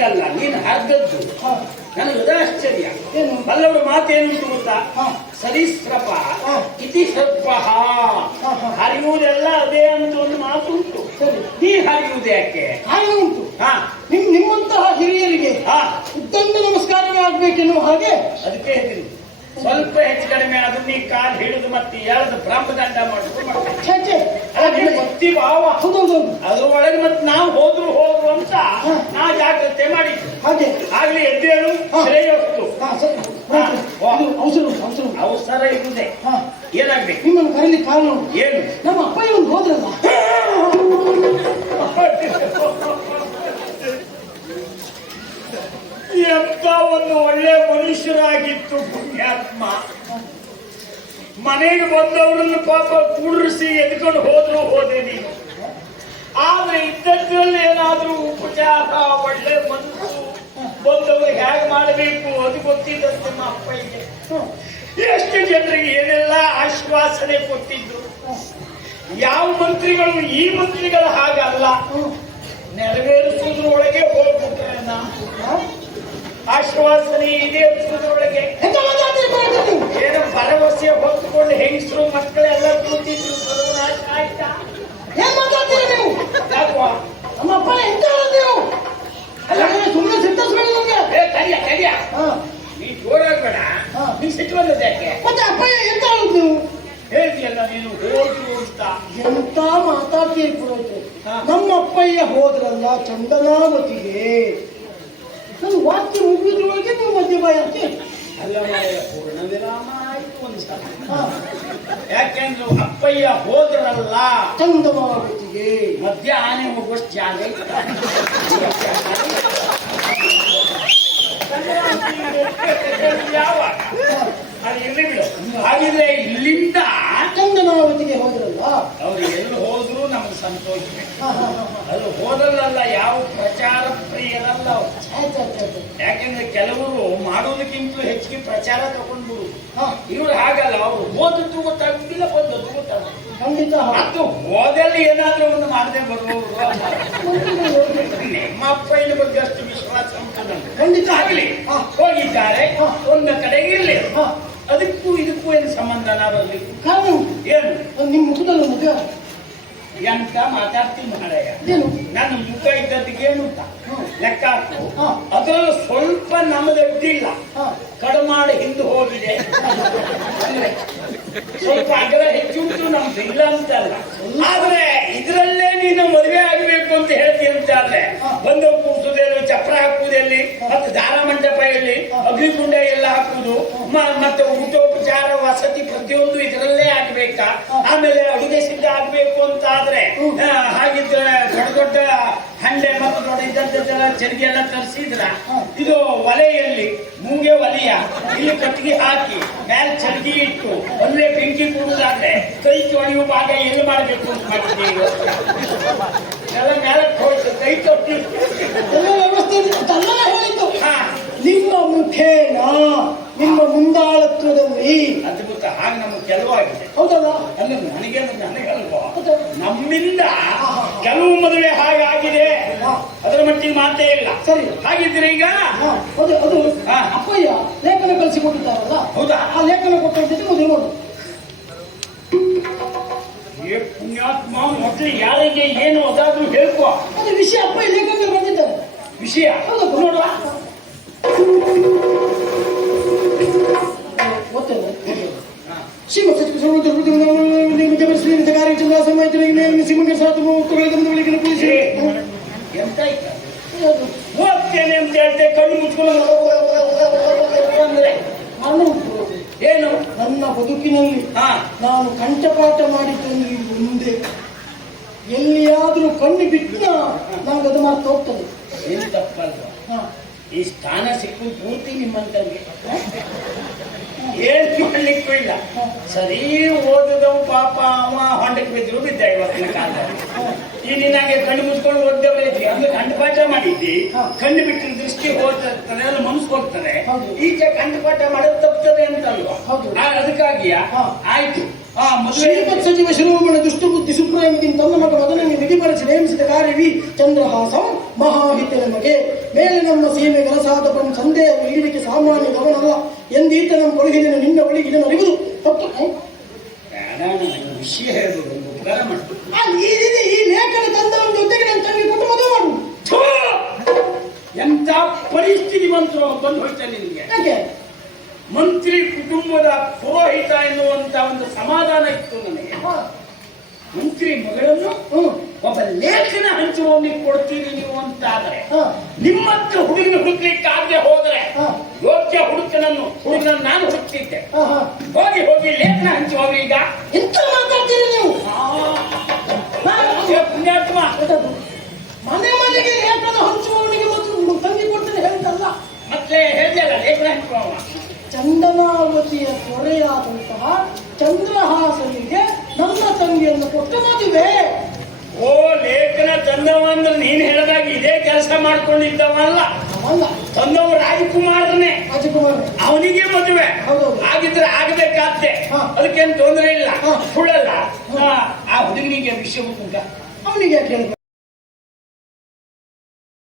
ನಿಂದೆ ಅಲ್ಲ ನೀನು ಹರಿದದ್ದು. ನನಗೆ ಉದಾಶ್ಚರ್ಯ ಏನು? ಬಲ್ಲವರ ಮಾತೇನುಂಟು ಗೊತ್ತಾ? ಹಾ. ಸರೀಸೃಪ ಇತಿ ಸರ್ಪ. ಹರಿಯುವುದೆಲ್ಲ ಅದೇ ಅಂತ ಒಂದು ಮಾತು ಉಂಟು ಸರಿ. ನೀ ಹರಿಯುವುದು ಯಾಕೆ? ಹಾಗೆ ಉಂಟು ಹಾ. ನಿಮ್ ನಿಮ್ಮಂತಹ ಹಿರಿಯರಿಗೆ ಹಾ. ಉದ್ದಂಡ ನಮಸ್ಕಾರವೇ ಆಗ್ಬೇಕೆನ್ನುವ ಹಾಗೆ? ಅದಕ್ಕೆ ಹೇಳಿದ್ರು ಸ್ವಲ್ಪ ಹೆಚ್ಚು ಕಡಿಮೆ ಆದ್ರೂ ನೀ ಕಾಲು ಹಿಡಿದು ಮತ್ತೆ ಎರಡು ಬ್ರಹ್ಮದಂಡ ಮಾಡುದು ಮಾಡ್ಬೇಕು. ಛೇ, ಛೇ. ಅದಕ್ಕೆ ಭಕ್ತಿ ಭಾವ. ಹೌದೌದು ಅದ್ರ ಒಳಗೆ ಮತ್ತೆ ನಾವು ಹೋದ್ರು ಹೋದ್ರು ಅಂತ ಹಾ. ನಾ ಜಾಗ್ರತೆ ಮಾಡಿದ್ದು ಹಾಗೆ. ಆಗ್ಲಿ ಎದ್ದೇಳು ಸರಿ ಹಾ. ಇದು ಅವಸರ ಅವಸರ. ಅವಸರ ಇರುವುದೇ. ಏನಾಗ್ಬೇಕು? ನಿಮ್ಮನ್ನು ಕರೀಲಿ ಕಾರಣ ಏನು? ನಮ್ಮ ಅಪ್ಪ ಇವನು ಹೋದ್ರಲ್ಲ. ಎಂತ ಒಂದು ಒಳ್ಳೆ ಮನುಷ್ಯರಾಗಿತ್ತು ಪುಣ್ಯಾತ್ಮ. ಮನೆಗೆ ಬಂದವರನ್ನು ಪಾಪ ಕೂಡಿಸಿ ಎದ್ಕೊಂಡು ಹೋದ್ರು ಹೋದೆ ನೀನು. ಆದ್ರೆ ಇದ್ದದ್ರಲ್ಲಿ ಏನಾದ್ರೂ ಉಪಚಾರ, ಒಳ್ಳೆ ಮನಸ್ಸು ಬಂದವರು ಹೇಗೆ ಮಾಡಬೇಕು ಅದು ಗೊತ್ತಿದ್ದ ನಿಮ್ಮ ಅಪ್ಪಯ್ಯಗೆ ಎಷ್ಟು ಜನರಿಗೆ ಏನೆಲ್ಲ ಆಶ್ವಾಸನೆ ಕೊಟ್ಟಿದ್ದು ಯಾವ ಮಂತ್ರಿಗಳು ಈ ಮಂತ್ರಿಗಳು ಹಾಗಲ್ಲ. ನೆರವೇರಿಸುವುದ್ರೊಳಗೆ ಹೋಗ್ಬಿಟ್ರೆ ನಾ. ಆಶ್ವಾಸನೆ ಈಡೇರಿಸುವುದರೊಳಗೆ ಎಂತ ಮಾತಾಡ್ತೀರಿ ಬರೋದು ನೀವು? ಏನು ಭರವಸೆ ಹೊತ್ತುಕೊಂಡು ಹೆಂಗಸರು ಮಕ್ಕಳೆಲ್ಲ ಕೂತಿದ್ರು ಸರ್ವನಾಶ ಆಯ್ತಾ ಏನ್ ಮಾತಾಡ್ತೀರಿ ನೀವು ಯಾಕೋ ನಮ್ಮ ಅಪ್ಪ ಎಂತ ಹೇಳೋದು ನೀವು ಅಲ್ಲ ಸುಮ್ಮನೆ ಸಿದ್ಧಿಸ್ಬೇಡಿ ನಮ್ಗೆ ಏ ಕರಿಯ ಕರಿಯ ಹಾ ನೀ ಜೋರಾಗ್ಬೇಡ ಹಾ. ನೀ ಸಿಟ್ಟು ಬಂದದ್ದು ಯಾಕೆ ಮತ್ತೆ ಅಪ್ಪಯ್ಯ ಎಂತ ಹೇಳೋದು ನೀವು ಹೇಳ್ತೀಯಲ್ಲ ನೀನು ಹೋದ್ರು ಅಂತ. ಎಂತ ಮಾತಾಡ್ತೀರಿ ಪುರೋಹಿತರೆ? ಹಾ. ನಮ್ಮ ಅಪ್ಪಯ್ಯ ಹೋದ್ರಲ್ಲ ಚಂದನಾವತಿಗೆ. ನನ್ನ ವಾಕ್ಯ ಮುಗಿದ್ರೊಳಗೆ ನೀವು ಮಧ್ಯ ಬಾಯಿ ಹಾಕ್ತೀರಿ. ಅಲ್ಲ ಮಾಯ ಪೂರ್ಣ ವಿರಾಮ ಆಯ್ತು ಒಂದು ಸಲ. ಯಾಕೆಂದ್ರೆ ಅಪ್ಪಯ್ಯ ಹೋದ್ರಲ್ಲ. ಚಂದನಾವತಿಗೆ ಮಧ್ಯ ಆನೆ ಹೋಗುವಷ್ಟು ಜಾಗ ಯಾವ ಅದು ಎಲ್ಲಿ ಬಿಡು. ಹಾಗಿದ್ರೆ ಇಲ್ಲಿಂದ ಚಂದನಾವತಿಗೆ ಹೋದ್ರಲ್ಲ ಅವ್ರು ಎಲ್ಲಿ ಹೋದ್ರು ನಮ್ಗೆ ಸಂತೋಷ. ಅದು ಹೋದಲ್ಲ ಯಾವ ಪ್ರಚಾರ ಪ್ರಿಯರಲ್ಲ ಯಾಕಂದ್ರೆ ಯಾಕೆಂದ್ರೆ ಕೆಲವರು ಮಾಡೋದಕ್ಕಿಂತ ಹೆಚ್ಚಿಗೆ ಪ್ರಚಾರ ತಗೊಂಡು ಇವ್ರು ಹಾಗಲ್ಲ ಅವ್ರು ಹೋದದ್ದು ಗೊತ್ತಾಗುದಿಲ್ಲ ಬಂದದ್ದು ಗೊತ್ತಾಗುತ್ತೆ. ಮತ್ತು ಹೋದಲ್ಲಿ ಏನಾದ್ರೂ ಒಂದು ಮಾಡದೆ ಬರುವವರು. ನಿಮ್ಮ ಅಪ್ಪ ಇದ್ರ ಬಗ್ಗೆ ಅಷ್ಟು ವಿಶ್ವಾಸ ಉಂಟು ಖಂಡಿತ. ಆಗಲಿ. ಹೋಗಿದ್ದಾರೆ. ಒಂದು ಕಡೆಗೆ ಇರ್ಲಿ. ಅದಕ್ಕೂ ಇದಕ್ಕೂ ಏನು ಸಂಬಂಧನ ಬರಲಿ ಕಾರಣ? ಉಂಟು. ಏನು? ಅದು ನಿಮ್ಮ ಮುಖದಲ್ಲಿ ಮುಖ. ಎಂತ ಮಾತಾಡ್ತೀನಿ ಮಹಾರಾಯ ಏನು? ನನ್ನ ಮುಖ ಇದ್ದದ್ದಕ್ಕೆ ಏನು ಅಂತ? ಲೆಕ್ಕ ಹಾಕು. ಹಾ. ಅದರಲ್ಲೂ ಸ್ವಲ್ಪ ನಮ್ಮದಡ್ಡಿಲ್ಲ ಕಡಮಾಡಿ ಹಿಂದೆ ಹೋಗಿದೆ. ಸ್ವಲ್ಪ ಅಗಲ ಹೆಚ್ಚು ನಮ್ದು ಇಲ್ಲ ಅಂತಲ್ಲ. ಆದ್ರೆ ಇದರಲ್ಲೇ ನೀನು ಮದುವೆ ಆಗಬೇಕು ಅಂತ ಹೇಳ್ತೀನಿ ಅಂತ ಆದ್ರೆ ಬಂದು ಕೂಸುದೆಲ್ಲಿ ಚಪ್ರ ಹಾಕುವುದೆಲ್ಲಿ ಮತ್ತೆ ದಾರ ಮಂಟಪ ಎಲ್ಲಿ ಅಗ್ನಿಕುಂಡ ಮತ್ತೆ ಊಟೋಪಚಾರ ವಸತಿ ಪ್ರತಿಯೊಂದು ಇದರಲ್ಲೇ ಆಗ್ಬೇಕಾ? ಆಮೇಲೆ ಅಡುಗೆ ಸಿದ್ಧ ಆಗ್ಬೇಕು ಅಂತ ಆದ್ರೆ ಹಾಗಿದ್ರೆ ದೊಡ್ಡ ದೊಡ್ಡ ಹಂಡೆ ಮತ್ತು ದೊಡ್ಡ ಇದ್ದದ್ದೆಲ್ಲ ಚರಿಗೆ ಎಲ್ಲ ತರಿಸಿದ್ರ ಇದು ಒಲೆಯಲ್ಲಿ ಮೂಗೆ ಒಲೆಯ ಇಲ್ಲಿ ಕಟ್ಟಿಗೆ ಹಾಕಿ ಮ್ಯಾಲ್ ಚರ್ಗಿ ಇಟ್ಟು ಒಳ್ಳೆ ಬೆಂಕಿ ಕೂಡುದಾದ್ರೆ ಕೈ ತೊಳೆಯುವ ಭಾಗ ಎಲ್ಲಿ ಮಾಡಬೇಕು ಅಂತ ಮಾಡಿದ್ದೀವಿ ಇವತ್ತು. ಎಲ್ಲ ಮೇಲಕ್ಕೆ ಹೋಯ್ತು ಕೈ ತೊಟ್ಟಿ ಎಲ್ಲ ವ್ಯವಸ್ಥೆ ಇದೆ. ಅದೆಲ್ಲ ಹೇಳಿದ್ದು ಹಾ ನಿಮ್ಮ ಮುಖೇನ ನಿಮ್ಮ ಮುಂದಾಳತ್ವದಲ್ಲಿ ಅದ್ಭುತ ಹಾಗೆ ನಮ್ಗೆ ಕೆಲವಾಗಿದೆ ಅಲ್ಲ ನನಗೆ ನನಗಲ್ವಾ ಮತ್ತೆ? ನಮ್ಮಿಂದ ಕೆಲವು ಮದುವೆ ಹಾಗಾಗಿದೆ. ಅದರ ಮಟ್ಟಿಗೆ ಮಾತೇ ಇಲ್ಲ. ಸರಿ. ಹಾಗಿದ್ರೆ ಈಗ? ಅದು ಅದು. ಅಪ್ಪಯ್ಯ ಲೇಖನ ಕಳಿಸಿಕೊಟ್ಟಿದ್ದಾರಲ್ಲ ಹೌದಾ? ಆ ಲೇಖನ ಕೊಟ್ಟಂತೆ ಮದುವೆ ನೋಡು. ಪುಣ್ಯಾತ್ಮ ಮೊದಲು ಯಾರಿಗೆ ಏನು ಅದಾದ್ರೂ ಹೇಳ್ಕೊ. ಅದು ವಿಷಯ ಅಪ್ಪ ಲೇಖನ ಬಂದಿದ್ದಾರೆ. ವಿಷಯ? ಹೌದು. ನೋಡುವ. ಹೋಗ್ತೇನೆ ಅಂತ ಹೇಳ್ತೆ ಕಣ್ಣು ಮುಚ್ಕೊಂಡು ಅಂದ್ರೆ ನಾನು ಏನು? ನನ್ನ ಬದುಕಿನಲ್ಲಿ ನಾನು ಕಂಠಪಾಠ ಮಾಡಿದ್ದಲ್ಲಿ ಮುಂದೆ. ಎಲ್ಲಿಯಾದ್ರೂ ಕಣ್ಣು ಬಿಟ್ಟ ನನಗೆ ಅದು ಮಾತ್ರ ಹೋಗ್ತದೆ. ಏನು ತಪ್ಪಲ್ಲ. ಈ ಸ್ಥಾನ ಸಿಕ್ಕು ಪೂರ್ತಿ ನಿಮ್ಮಂತ ಏನ್ ಮಾಡ್ಲಿಕ್ಕೂ ಇಲ್ಲ. ಸರಿ ಓದಿದವು ಪಾಪ ಅವ. ಹೊಂಡಕ್ಕೆ ಬಿದ್ದರು ಬಿದ್ದ ಇವತ್ತಿನ ಕಾಲದಲ್ಲಿ. ಈ ನಿನ್ನಾಗೆ ಕಣ್ಣು ಮುಚ್ಕೊಂಡು ಓದ್ದವೇ ಇದ್ವಿ ಅಂದ್ರೆ ಕಂಠಪಾಠ ಮಾಡಿದ್ದಿ. ಹಾ. ಕಣ್ಣು ಬಿಟ್ಟಿನ ದೃಷ್ಟಿ ಹೋಗ್ತದೆ ಅದು ಮನಸ್ಸು ಹೋಗ್ತದೆ. ಹೌದು. ಈಚೆ ಪಾಠ ಮಾಡೋದು ತಪ್ತದೆ ಅಂತಲ್ವಾ? ಹೌದು. ಆ, ಅದಕ್ಕಾಗಿಯ? ಆಯ್ತು. ಶ್ರೀಮತ್ ಸಚಿವ ಶಿರೋಮಣ ದುಷ್ಟಬುದ್ಧಿ ಸುಪ್ರಾಯಮಿತಿ ತನ್ನ ಮಗ ಮದನಿಗೆ ವಿಧಿಪಡಿಸಿ ನೇಮಿಸಿದ ಕಾರ್ಯವಿ ಚಂದ್ರಹಾಸಂ ಮಹಾಹಿತ ನಮಗೆ ಮೇಲೆ ನಮ್ಮ ಸೀಮೆ ಗರಸಾದಪನ್ ಸಂದೇಹ ಇಲ್ಲಿಗೆ ಸಾಮಾನ್ಯ ಗಮನಲ್ಲ. ಎಂದೀತ ನಮ್ಮ ಕೊಡುಗೆ ನಿನ್ನ ಬಳಿ ಇದನ್ನು ಅರಿವುದು ನನಗೆ ವಿಷಯ ಹೇಳುವುದು ಒಂದು ಉಪಕಾರ ಮಾಡು ಈ ಲೇಖನ ತಂದವನ ಜೊತೆಗೆ ನನ್ನ ತಂಗಿ ಕೊಟ್ಟು ಮದುವೆ ಮಾಡು ಎಂತ ಪರಿಸ್ಥಿತಿ ಬಂತು ಬಂದು ಹೋಗ್ತೇನೆ ನಿನಗೆ. ಮಂತ್ರಿ ಕುಟುಂಬದ ಪುರೋಹಿತ ಎನ್ನುವಂತ ಒಂದು ಸಮಾಧಾನ ಇತ್ತು ನನಗೆ. ಮಂತ್ರಿ ಮಗಳನ್ನು ಒಬ್ಬ ಲೇಖನ ಹಂಚುವವನಿಗೆ ಕೊಡ್ತೀರಿ ನೀವು ಅಂತ ಆದ್ರೆ ಹಾ, ನಿಮ್ಮ ಹತ್ರ ಹುಡುಗನ ಹುಡುಕ್ಲಿಕ್ಕೆ ಆಗದೆ ಹೋದ್ರೆ. ಯೋಗ್ಯ ಹುಡುಕನನ್ನು ಹುಡುಗನನ್ನು ನಾನು ಹುಡುಕ್ತಿದ್ದೆ. ಹೋಗಿ ಹೋಗಿ ಲೇಖನ ಹಂಚುವ ಈಗ ಎಂತ ಮಾತಾಡ್ತೀರಿ ನೀವು ಆ, ಏ ಪುಣ್ಯಾತ್ಮ ಗೊತ್ತಾಯ್ತು? ಮನೆ ಮನೆಗೆ ಲೇಖನ ಹಂಚುವವನಿಗೆ ಮತ್ತು ತಂಗಿ ಕೊಡ್ತೇನೆ ಹೇಳ್ತಲ್ಲ ಮತ್ತೆ ಹೇಳಿದಲ್ಲ ಲೇಖನ ಹಂಚುವವ ತೊರೆಯಾದಂತಹ ಚಂದ್ರಹಾಸನಿಗೆ ನನ್ನ ತಂಗಿಯನ್ನು ಕೊಟ್ಟು ಮದುವೆ. ಓ ಲೇಖನ ತಂದವ ಅಂದ್ರೆ ನೀನ್ ಹೇಳಿದಾಗ ಇದೇ ಕೆಲಸ ಮಾಡ್ಕೊಂಡಿದ್ದವಲ್ಲ ಅಲ್ಲ. ತಂದವ ರಾಜಕುಮಾರನೇ. ರಾಜಕುಮಾರ ಅವನಿಗೆ ಮದುವೆ. ಆಗಿದ್ರೆ ಆಗಬೇಕಾದ್ದೆ. ಅದಕ್ಕೇನು ತೊಂದರೆ ಇಲ್ಲ. ಸುಳ್ಳಲ್ಲ ಆ, ಹುಡುಗನಿಗೆ ವಿಷಯ ಅವನಿಗೆ ಯಾಕೆ ಹೇಳ್ಬೇಕು?